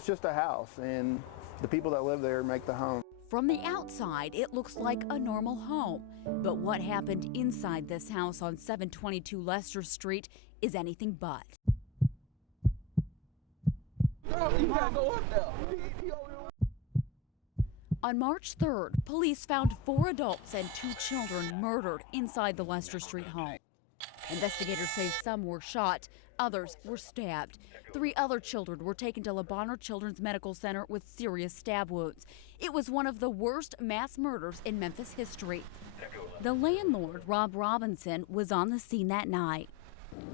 It's just a house, and the people that live there make the home. From the outside, it looks like a normal home. But what happened inside this house on 722 Lester Street is anything but. On March 3rd, police found 4 adults and 2 children murdered inside the Lester Street home. Investigators say some were shot, others were stabbed. 3 other children were taken to LeBonner Children's Medical Center with serious stab wounds. It was one of the worst mass murders in Memphis history. The landlord, Rob Robinson, was on the scene that night.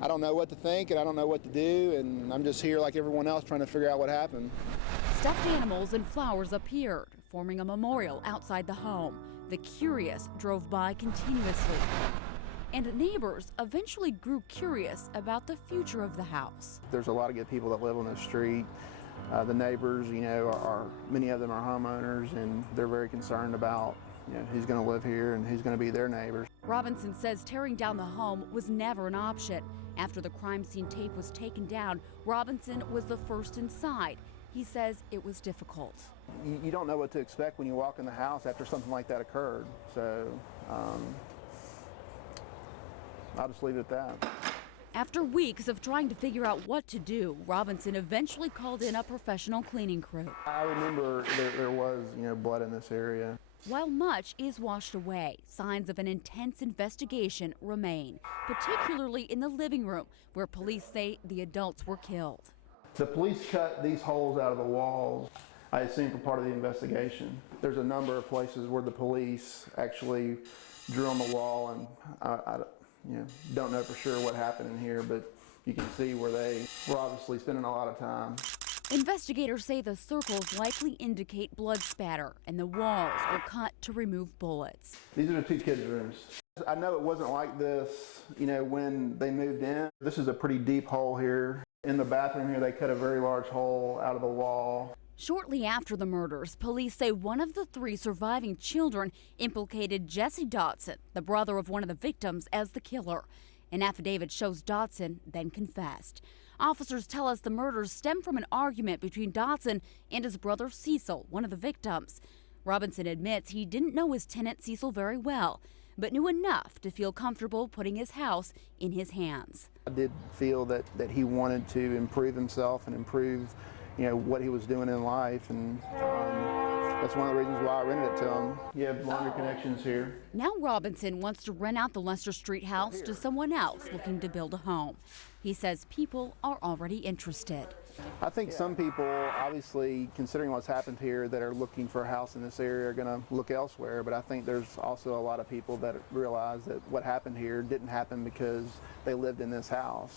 I don't know what to think, and I don't know what to do, and I'm just here like everyone else trying to figure out what happened. Stuffed animals and flowers appeared, forming a memorial outside the home. The curious drove by continuously. And neighbors eventually grew curious about the future of the house. There's a lot of good people that live on this street. The neighbors, many of them are homeowners, and they're very concerned about who's going to live here and who's going to be their neighbors. Robinson says tearing down the home was never an option. After the crime scene tape was taken down, Robinson was the first inside. He says it was difficult. You don't know what to expect when you walk in the house after something like that occurred. So I'll just leave it at that. After weeks of trying to figure out what to do, Robinson eventually called in a professional cleaning crew. I remember there was, blood in this area. While much is washed away, signs of an intense investigation remain, particularly in the living room, where police say the adults were killed. The police cut these holes out of the walls, I assume, for part of the investigation. There's a number of places where the police actually drew on the wall, and I don't know for sure what happened in here, but you can see where they were obviously spending a lot of time. Investigators say the circles likely indicate blood spatter, and the walls were cut to remove bullets. These are the 2 kids' rooms. I know it wasn't like this, when they moved in. This is a pretty deep hole here. In the bathroom here, they cut a very large hole out of the wall. Shortly after the murders, police say one of the 3 surviving children implicated Jessie Dotson, the brother of one of the victims, as the killer. An affidavit shows Dotson then confessed. Officers tell us the murders stem from an argument between Dotson and his brother Cecil, one of the victims. Robinson admits he didn't know his tenant Cecil very well, but knew enough to feel comfortable putting his house in his hands. I did feel that he wanted to improve himself and improve what he was doing in life, and that's one of the reasons why I rented it to him. You have laundry connections here. Now Robinson wants to rent out the Lester Street house to someone else looking to build a home. He says people are already interested. I think some people, obviously, considering what's happened here, that are looking for a house in this area are going to look elsewhere, but I think there's also a lot of people that realize that what happened here didn't happen because they lived in this house.